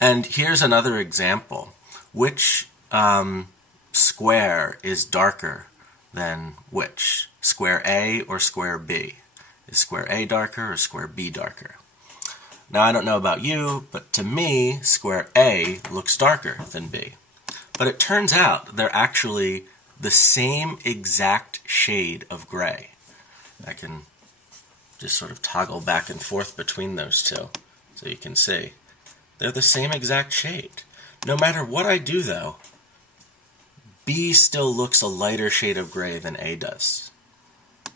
And here's another example. Which square is darker than which? Square A or square B? Is square A darker or square B darker? Now, I don't know about you, but to me, square A looks darker than B. But it turns out they're actually the same exact shade of gray. I can just sort of toggle back and forth between those two so you can see. They're the same exact shade. No matter what I do, though, B still looks a lighter shade of gray than A does.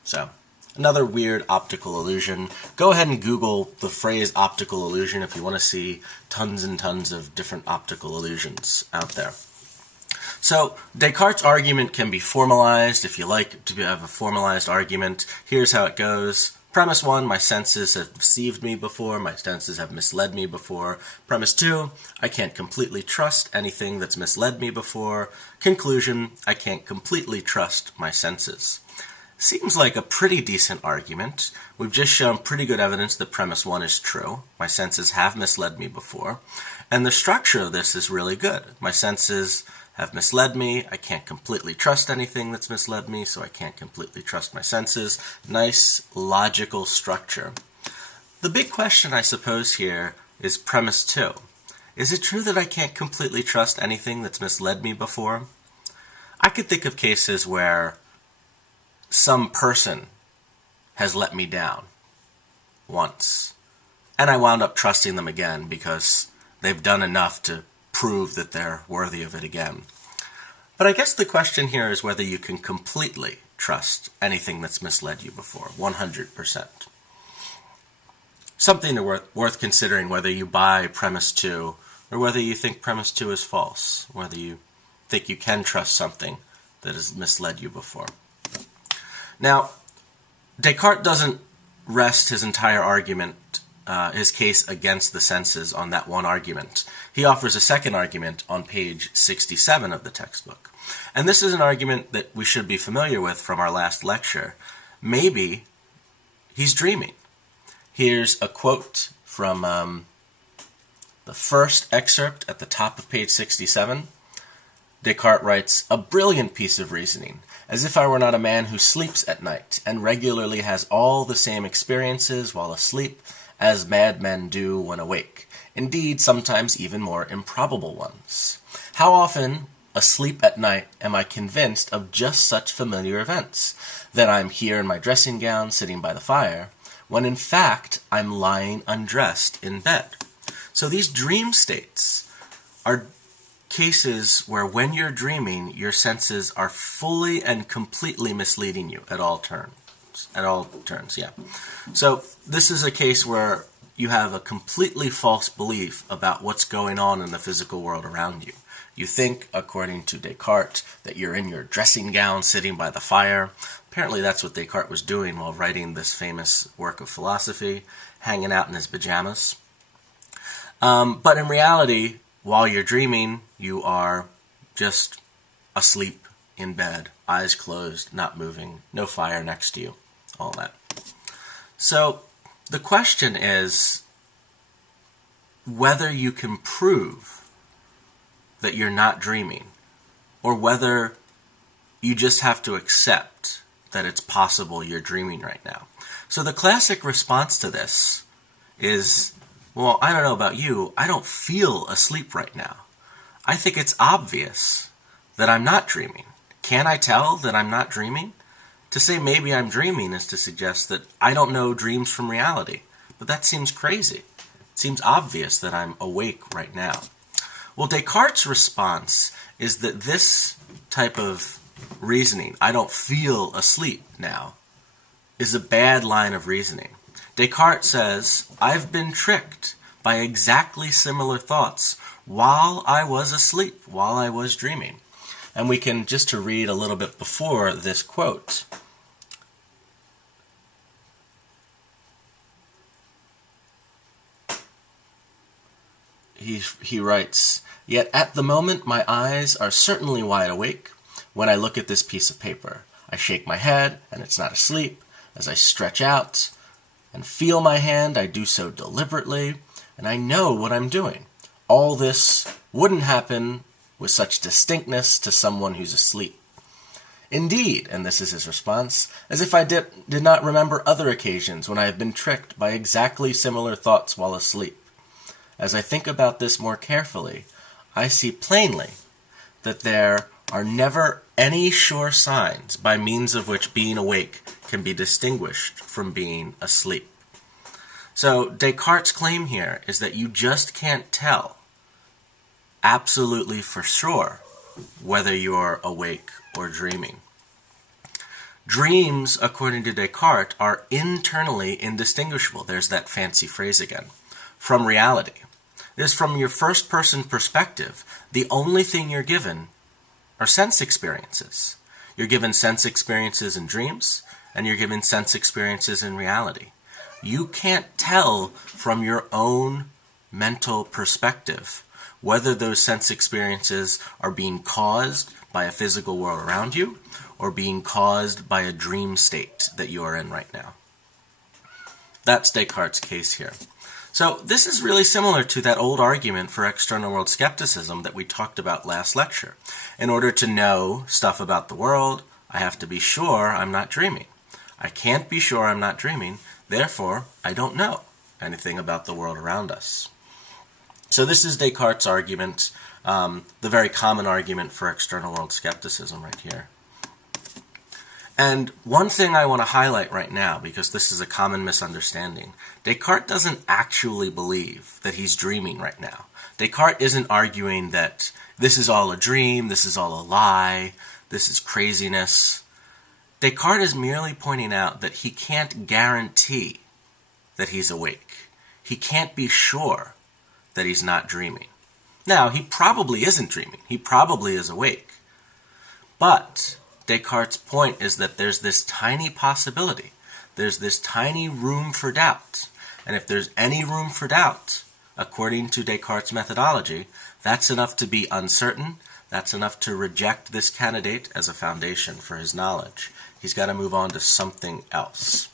So, another weird optical illusion. Go ahead and Google the phrase optical illusion if you want to see tons and tons of different optical illusions out there. So, Descartes' argument can be formalized. If you like to have a formalized argument, here's how it goes. Premise 1, my senses have deceived me before, my senses have misled me before. Premise 2, I can't completely trust anything that's misled me before. Conclusion, I can't completely trust my senses. Seems like a pretty decent argument. We've just shown pretty good evidence that premise 1 is true. My senses have misled me before. And the structure of this is really good. My senses have misled me. I can't completely trust anything that's misled me, so I can't completely trust my senses. Nice logical structure. The big question, I suppose, here is premise 2. Is it true that I can't completely trust anything that's misled me before? I could think of cases where some person has let me down once, and I wound up trusting them again because they've done enough to prove that they're worthy of it again. But I guess the question here is whether you can completely trust anything that's misled you before, 100%. Something worth considering whether you buy premise 2 or whether you think premise 2 is false, whether you think you can trust something that has misled you before. Now, Descartes doesn't rest his entire argument, his case against the senses on that one argument. He offers a second argument on page 67 of the textbook. And this is an argument that we should be familiar with from our last lecture. Maybe he's dreaming. Here's a quote from the first excerpt at the top of page 67. Descartes writes, "A brilliant piece of reasoning, as if I were not a man who sleeps at night and regularly has all the same experiences while asleep as madmen do when awake. Indeed, sometimes even more improbable ones. How often, asleep at night, am I convinced of just such familiar events, that I'm here in my dressing gown sitting by the fire, when in fact I'm lying undressed in bed." So these dream states are cases where when you're dreaming, your senses are fully and completely misleading you at all turns. So this is a case where you have a completely false belief about what's going on in the physical world around you. You think, according to Descartes, that you're in your dressing gown sitting by the fire. Apparently that's what Descartes was doing while writing this famous work of philosophy, hanging out in his pajamas. But in reality, while you're dreaming, you are just asleep in bed, eyes closed, not moving, no fire next to you, all that. So the question is whether you can prove that you're not dreaming, or whether you just have to accept that it's possible you're dreaming right now. So the classic response to this is, well, I don't know about you, I don't feel asleep right now. I think it's obvious that I'm not dreaming. Can I tell that I'm not dreaming? To say maybe I'm dreaming is to suggest that I don't know dreams from reality. But that seems crazy. It seems obvious that I'm awake right now. Well, Descartes' response is that this type of reasoning, I don't feel asleep now, is a bad line of reasoning. Descartes says, I've been tricked by exactly similar thoughts while I was asleep, while I was dreaming. And we can, just to read a little bit before this quote, he writes, "Yet at the moment my eyes are certainly wide awake when I look at this piece of paper. I shake my head, and it's not asleep. As I stretch out and feel my hand, I do so deliberately, and I know what I'm doing. all this wouldn't happen with such distinctness to someone who's asleep. Indeed, and this is his response, as if I did not remember other occasions when I have been tricked by exactly similar thoughts while asleep. As I think about this more carefully, I see plainly that there are never any sure signs by means of which being awake can be distinguished from being asleep. So Descartes' claim here is that you just can't tell absolutely for sure whether you're awake or dreaming. Dreams, according to Descartes, are internally indistinguishable. There's that fancy phrase again. From reality. It is from your first-person perspective, the only thing you're given are sense experiences. You're given sense experiences in dreams, and you're given sense experiences in reality. You can't tell from your own mental perspective whether those sense experiences are being caused by a physical world around you or being caused by a dream state that you are in right now. That's Descartes' case here. So this is really similar to that old argument for external world skepticism that we talked about last lecture. In order to know stuff about the world, I have to be sure I'm not dreaming. I can't be sure I'm not dreaming, therefore I don't know anything about the world around us. So this is Descartes' argument, the very common argument for external world skepticism right here. And one thing I want to highlight right now, because this is a common misunderstanding, Descartes doesn't actually believe that he's dreaming right now. Descartes isn't arguing that this is all a dream, this is all a lie, this is craziness. Descartes is merely pointing out that he can't guarantee that he's awake. He can't be sure that he's not dreaming. Now, he probably isn't dreaming. He probably is awake. But Descartes' point is that there's this tiny possibility. There's this tiny room for doubt. And if there's any room for doubt, according to Descartes' methodology, that's enough to be uncertain. That's enough to reject this candidate as a foundation for his knowledge. He's got to move on to something else.